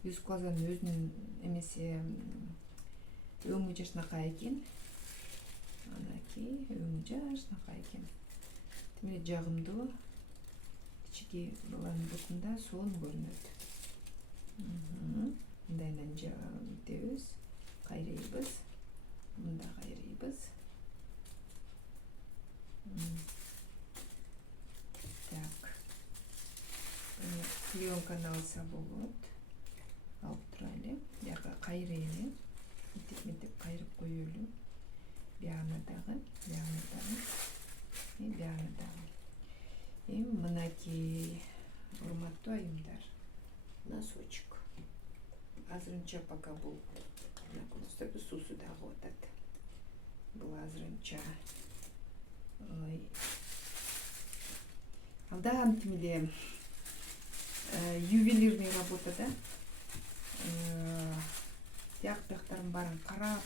вискозанын өзүнүн эмеси өңү жашнакай экен. Анакей өңү жашнакай экен. Тим эле жагымдуу. Кичике баланын бутунда сонун көрүнөт. Мындайынан жабабыз, кайрыйбыз. Мында кайрыйбыз. Так. Клеенканы алса болот. Алып турайлы. Бияка кайрыйлы. Мынтип кайрып коелу. Бияна дагы, бияна дагы. Бияна дагы. Эми мынакей, урматтуу айымдар. Носочек. Азырынча пока бул көрүңүздөрбү, суусу да агып атат. Бул азырынча алдан тим эле ювелирный работа да. Тияктарын баарын карап,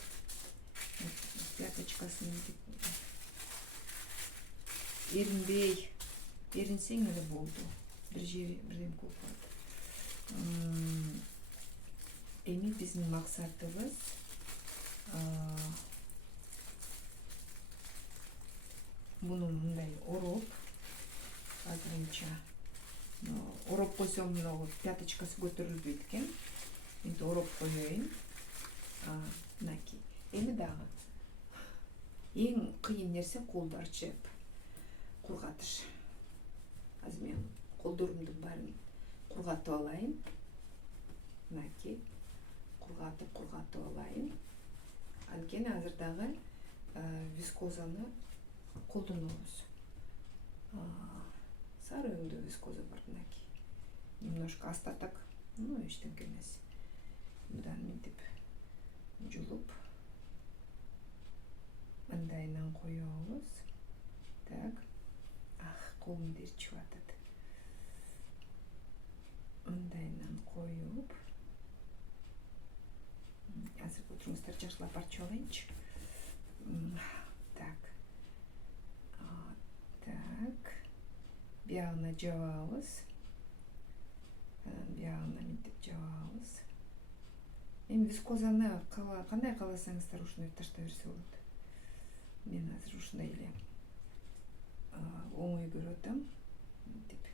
пяточкасын эринбей, эринсең эле болду. Бир жери бирдем болуп калат. Эми биздин максатыбыз муну мындай ороп, азырынча ороп койсом, мына пяточкасы көтөрүлбөйт экен. Эми ороп коеюн. Мынакей. Эми дагы эң кыйын нерсе колду арчып кургатыш. Азыр мен колдорумдун баарын кургатып алайын. Мынакей. Кургатып алайын. Анткени азыр дагы вискозаны колдонобуз. Сары өңдүү вискоза бар, мынакей. Немножко остаток, эчтеке эмес. Мындан мынтип жулуп, мындайынан коебуз. Так. Колумду ээрчип атат. Мындайынан коюп, азыр отуруңуздар, жакшылап арчып алайынчы. Так. Так. Биягына жабабыз. Биягына мынтип жабабыз. Эми вискозаны кандай кааласаңыздар ушуну таштай берсе болот. Мен азыр ушундай эле оңой көрүп атам. Мынтип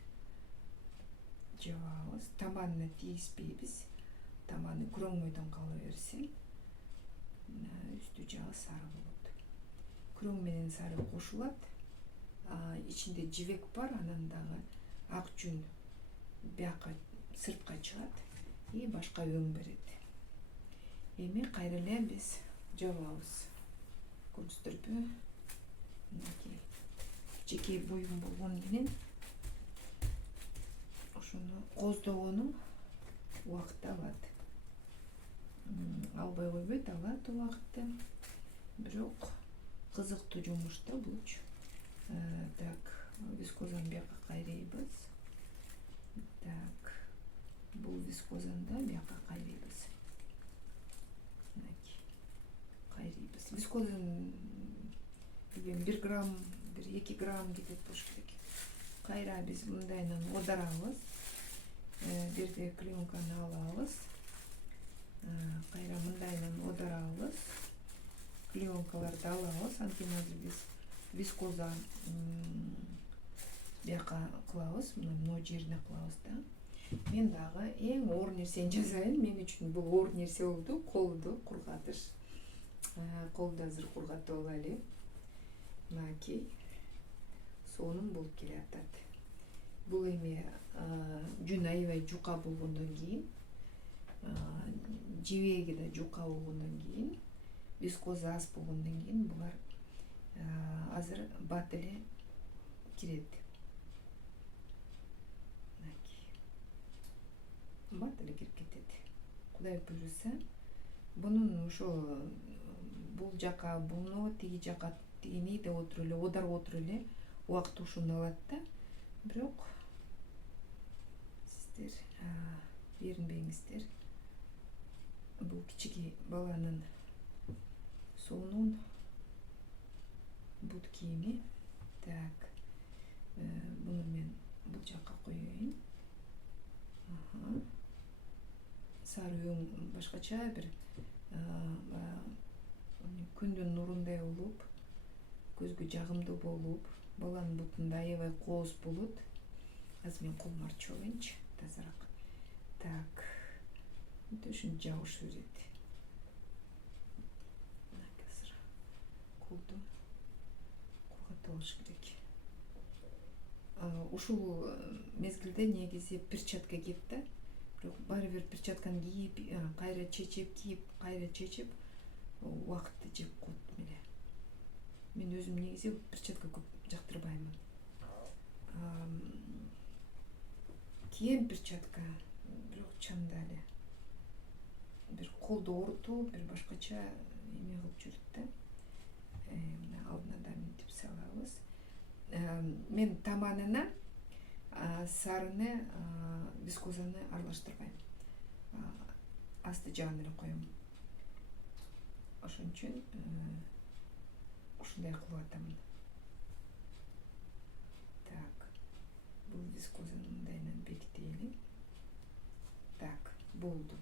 жабабыз. Таманына тийиспейбиз. Таманы күрөңмөйдөн кала берсин. Үстү жагы сары болот. Күрөң менен сары кошулат. Ичинде жибек бар, анан дагы ак жүн бияка сыртка чыгат и башка өң берет. Эми кайра эле биз жабабыз. Көрүңүздөрбү? Мынакей. Жеке боюм болгону менен ошону коздогонум убакыт алат. Албай койбойт, алат убакытты. Бирок кызыктуу жумуш да булчу. Так, вискозаны бияка кайрыйбыз. Так, бул вискозаны да бияка кайрыйбыз. Мынакей. Кайрыйбыз. Вискозаны 1 грамм, 1-2 грамм кетет болуш керек. Кайра биз мындайынан оодарабыз. Бирде клеенканы алабыз. Кайра мындайынан одарабыз. Клеенкаларды алабыз. Анткени азыр биз вискоза бияка кылабыз. Мына жерине кылабыз да. Мен дагы эң оор нерсени жасайын. Мен үчүн бул оор нерсе болду. Колду кургатыш. Колду азыр кургатып алайлы. Мынакей сонун болуп келатат. Бул эми жүн аябай жука болгондон кийин, жибеги да жука болгондон кийин, вискоза аз болгондон кийин булар азыр бат эле кирет. Бат эле кирип кетет. Кудай буйруса, бунун ошо бул жака, буну тиги жака, тигини деп отуруп эле, одарып отуруп эле убакыт ушуну алат да. Бирок сиздер беринбеңиздер. Бул кичике баланын сонун бут кийими. Так. Буну мен бул жака коеюн. Сары өң башкача бир күндүн нурундай болуп, көзгө жагымдуу болуп, баланын бутунда аябай кооз болот. Азыр мен колумду арчып алайынчы, тазараак. Так. Ушинтип жабыша берет. Азыр колду кургатып алыш керек. Ушул мезгилде негизи перчатка кийип да. Бирок баары бир перчатканы кийип, кайра чечип, кийип, кайра чечип, убакытты жеп коет эле. Мен өзүм негизи перчатка көп жактырбаймын. Кийим перчатка, бирок чанда эле. Бир колду оорутуп, бир башкача эме кылып жүрөт да. Мына алдына да мынтип салабыз. Мен таманына сарыны, вискозаны аралаштырбайм. Асты жагын эле коем. Ошон үчүн ушундай кылып атамын. Так. Бул вискозаны мындайынан бекители. Так, болду.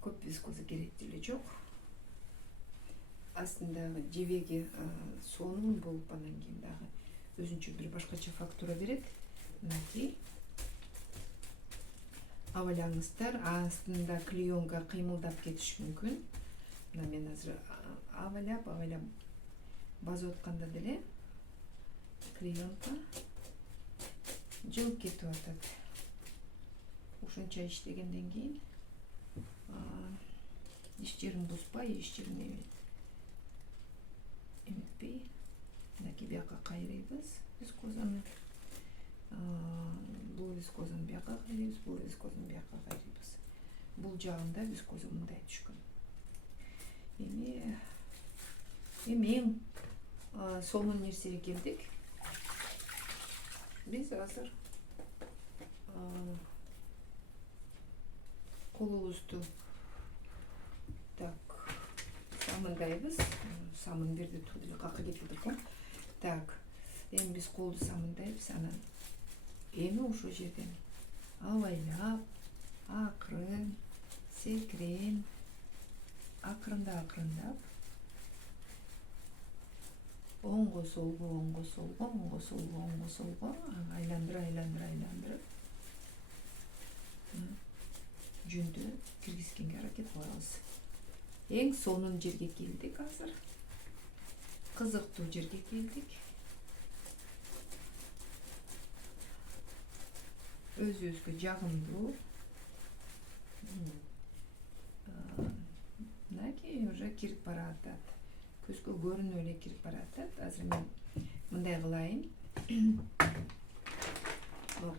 Көп вискоза кереги эле жок. Астындагы жебеги сонун болуп, андан кийин дагы өзүнчө бир башкача фактура берет. Мынакей. Абалаңыздар, астында клеенка кыймылдап кетиши мүмкүн. Мына мен азыр абалап базып атканда деле клеенка жылып кетип атат. Ушунча иштегенден кийин иш жерин бузбай, иш жерин эметпей, мынакей бияка кайрыйбыз вискозаны. Бул вискозаны бияка кайрыйбыз, бул вискозаны бияка кайрыйбыз. Бул жагында вискоза мындай түшкөн. Эми эң сонун нерсеге келдик. Биз азыр колубузду так самындайбыз. Самын бирде туруп эле какка кетип экен. Так. Эми биз колду самындайбыз, анан эми ошол жерден абайлап, акырын, секирен, акырындап оңго солго айландырып жүндү киргизгенге аракет кылабыз. Эң сонун жерге келдик азыр. Кызыктуу жерге келдик. Өзүбүзгө жагымдуу. Мынакей уже кирип баратат. Көзгө көрүнүп эле кирип баратат. Азыр мен мындай кылайын.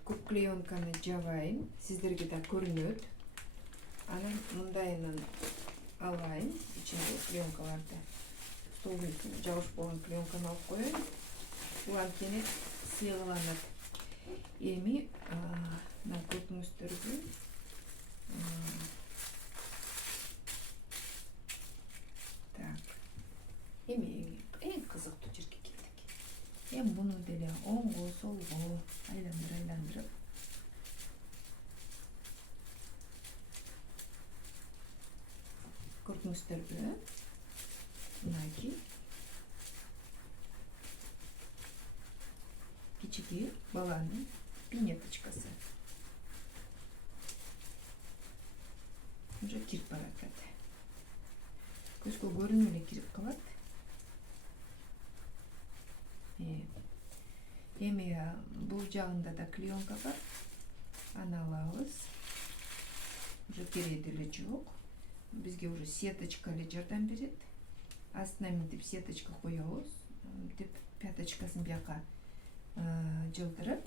Көп клеенканы жабайын. Сиздерге да көрүнөт. Анан мындайынан алайын. Ичинде клеенкаларды. Столдун үстүнө жабышып болгон клеенканы алып коеюн. Бул анткени сыйгыланат. Эми мына көрдүңүздөрбү. Так. Эми эң кызыктуу жерге келдик. Эми буну деле оңго солго айландырып көрүңүздөрбү? Мынакей кичике баланын пинеточкасы. Уже кирип баратат. Көзгө көрүнүп эле кирип калат. Эми бул жагында да клеенка бар. Аны алабыз. Уже кереги деле жок. Бизге уже сеточка эле жардам берет. Астына мынтип сеточка коебуз. Мынтип пяточкасын бияка жылдырып,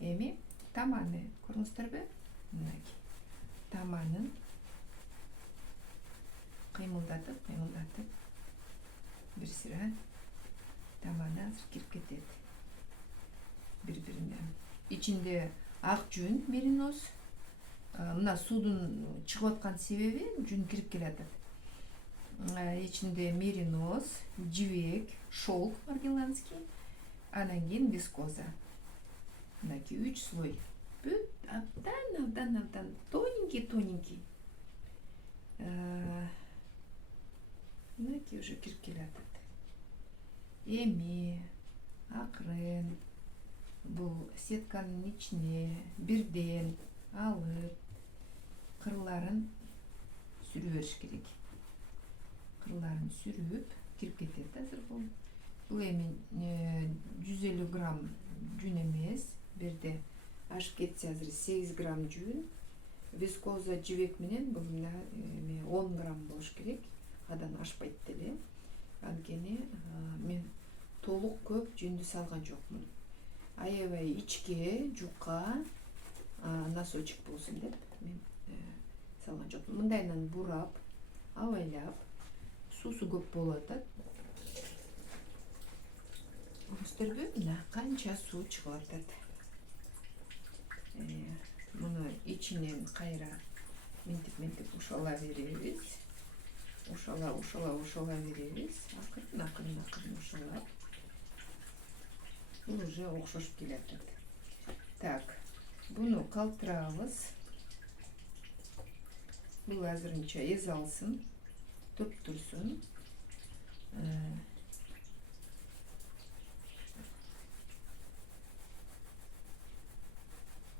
эми таманы көрүңүздөрбү? Мынакей. Таманын кыймылдатып бир сыра таманы азыр кирип кетет. Бири-бирине. Ичинде ак жүн, мериноз. Мына суудун чыгып аткан себеби жүн кирип келатат. Ичинде мериноз, жибек, шелк маргелланский, анан кийин вискоза. Мынакей 3 слой. Бүт абдан тоненький. Мынакей уже кирип келатат. Эми акырын бул сетканын ичине бирден алып кырларын сүрүп бериш керек. Кырларын сүрүп кирип кетет азыр бул. Бул эми 150 грамм жүн эмес, бирде ашып кетсе азыр 8 грамм жүн. Вискоза жибек менен бул 10 грамм болуш керек. Адан ашпайт деле. Анткени мен толук көп жүндү салган жокмун. Аябай ичке, жука, носочек болсун деп мен салган жокмун. Мындайынан бурап, абайлап, суусу көп болуп атат. Көрүңүздөрбү? Мына канча суу чыгып атат. Муну ичинен кайра мынтип ушала беребиз. Ушала беребиз. Акырын ушалап. Бул уже окшошуп келатат. Так, буну калтырабыз. Бул азырынча эз алсын, туруп турсун.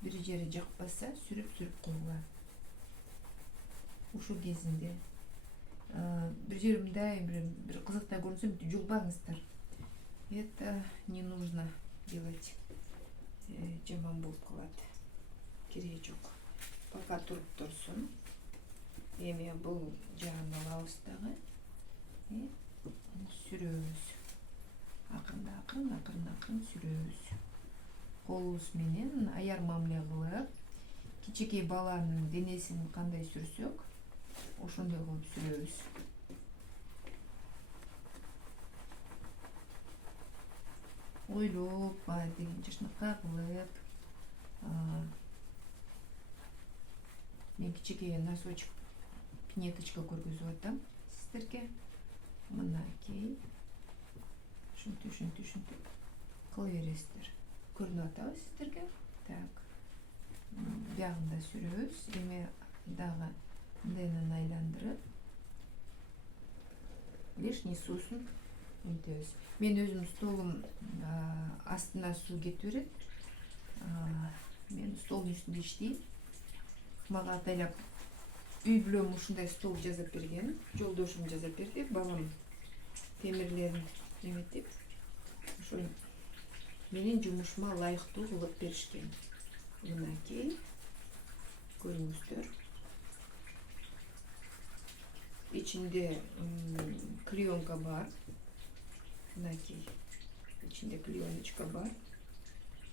Бир жери жакпаса, сүрүп койгула. Ушул кезинде бир жери мындай бир кызыктай көрүнсө жулбаңыздар. Это не нужно делать. Жаман болуп калат. Кереги жок. Пока туруп турсун. Эми бул жагын алабыз дагы. Сүрөбүз. Акырын сүрөбүз. Колубуз менен аяр мамиле кылып, кичике баланын денесин кандай сүрсөк, ошондой кылып сүрөбүз. Ойлоп, деген жашнакка кылып, мен кичике носочек, пинеточка көргөзүп атам сиздерге. Мынакей. Ушинтип кыла бересиздер. Көрүнүп атабы сиздерге? Так. Биягында сүрөбүз. Эми дагы мындайынан айландырып, лишний суусун үнтөбүз. Мен өзүм столум астына суу кетип берет. Мен столдун үстүндө иштейм. Мага атайлап үй бүлөм ушундай стол жасап берген. Жолдошум жасап берди. Балам темирлерин эметип, ошо менин жумушума ылайыктуу кылып беришкен. Мынакей. Көрүңүздөр. Ичинде клеенка бар. Мынакей. Ичинде клееночка бар.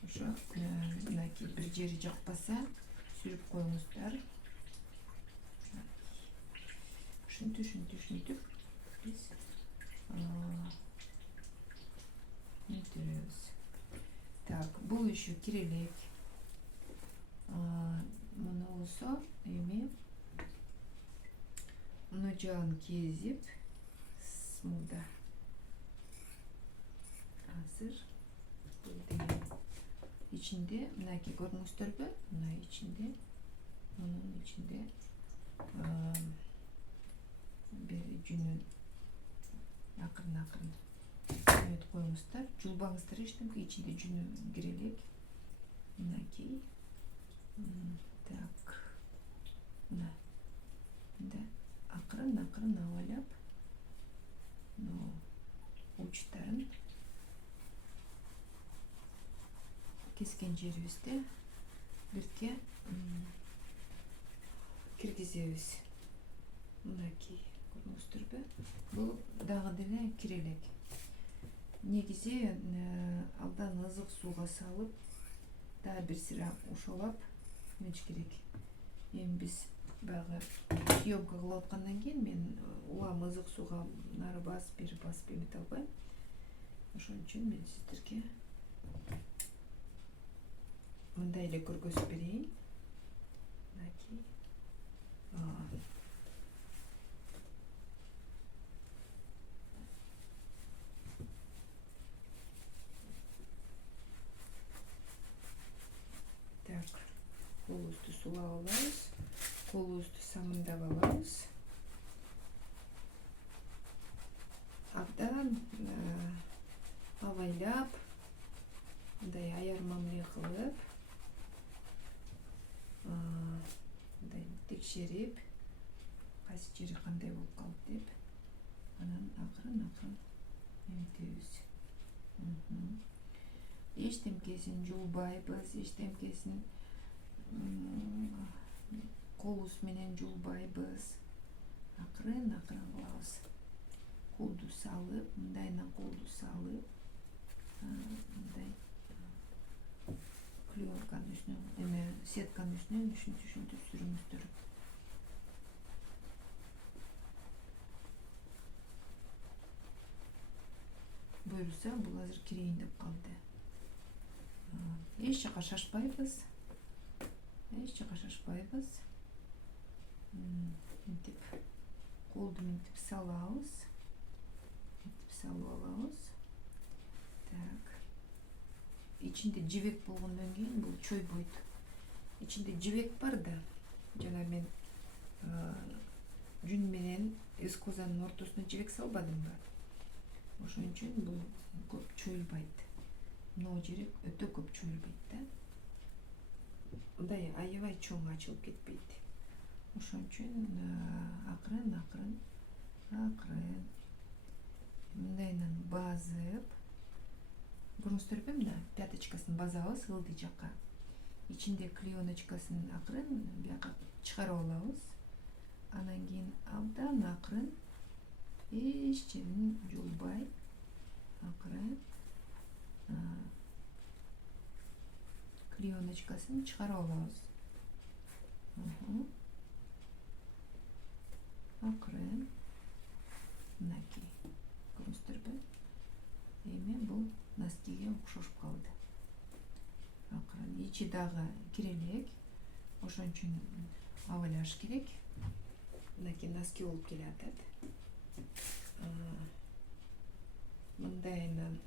Ошо мынакей бир жери жакпаса, сүрүп коюңуздар. Ушинтип биз нетебиз. Так, бул еще кирелек. Муну болсо эми муну жагын кезип смуда азыр ичинде мынакей көрүңүздөрбү? Мына ичинде, мунун ичинде бери жүнүн акырын эметип коюңуздар. Жулбаңыздар эчтеме, ичинде жүнү кире элек. Мынакей. Так. Мына. Мында акырын абалап, но учтарын кескен жерибизде бирке киргизебиз. Мынакей, көрдүңүздөрбү? Бул дагы деле кире элек. Негизи абдан ызык сууга салып, дагы бир сыра ушалап эмеш керек. Эми биз баягы съемка кылып аткандан кийин мен улам ызык сууга нары басып, бери басып эмете албайм. Ошон үчүн мен сиздерге мындай эле көргөзүп берейин. Мынакей. Так, колубузду сулап алабыз, колубузду самындап алабыз. Абдан абайлап, мындай аяр мамиле кылып, мындай текшерип, кайсы жери кандай болуп калды деп, анан акырын эметебиз. Эчтемкесин жулбайбыз, эчтемкесин колубуз менен жулбайбыз. Акырын кылабыз. Колду салып, мындайынан колду салып, мындай клеенканын үстүнө, сетканын үстүнөн ушинтип сүрүңүздөр. Буюрса, бул азыр кирейин деп калды. Эч жака шашпайбыз. Мынтип колду мынтип салабыз. Салып алабыз. Так. Ичинде жибек болгондон кийин бул чойбойт. Ичинде жибек бар да. Жана мен жүн менен эскозанын ортосуна жибек салбадымбы? Ошон үчүн бул көп чоюлбайт. Могу жери өтө көп чоюлбайт да. Мындай аябай чоң ачылып кетпейт. Ошон үчүн акырын мындайынан базып, көрүңүздөрбү, мына пяточкасын базабыз ылдый жакка. Ичинде клееночкасын акырын бияка чыгарып алабыз. Анан кийин абдан акырын, эч жерин жулбай, акырын клееночкасын чыгарып алабыз. Акырын. Мынакей. Көрүңүздөрбү? Эми бул носкиге окшошуп калды. Акырын. Ичи дагы кире элек. Ошон үчүн абайлаш керек. Мынакей носки болуп келатат. Мындайынан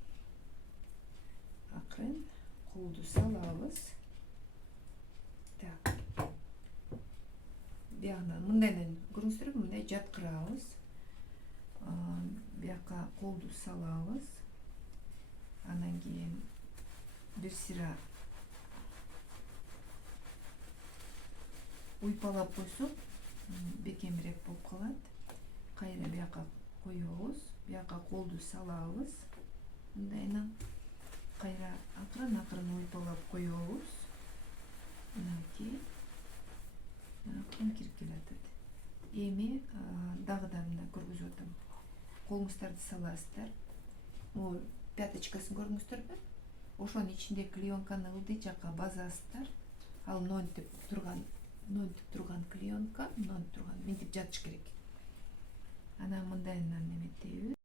акырын колду салабыз. Так. Биягынан мындайынан көрүңүздөрбү, мындай жаткырабыз. Бияка колду салабыз. Анан кийин бир сыра уйпалап койсок, бекемирээк болуп калат. Кайра бияка коебуз. Бияка колду салабыз. Мындайынан кайра акырын уйпалап коебуз. Мынакей. Акырын кирип келатат. Эми дагы да мына көргөзүп атам. Колуңуздарды саласыздар. Могу пяточкасын көрдүңүздөрбү? Ошонун ичинде клеенканы ылдый жакка базасыздар. Ал нонтип турган клеенка, мынтип жатыш керек. Анан мындайынан эметебиз.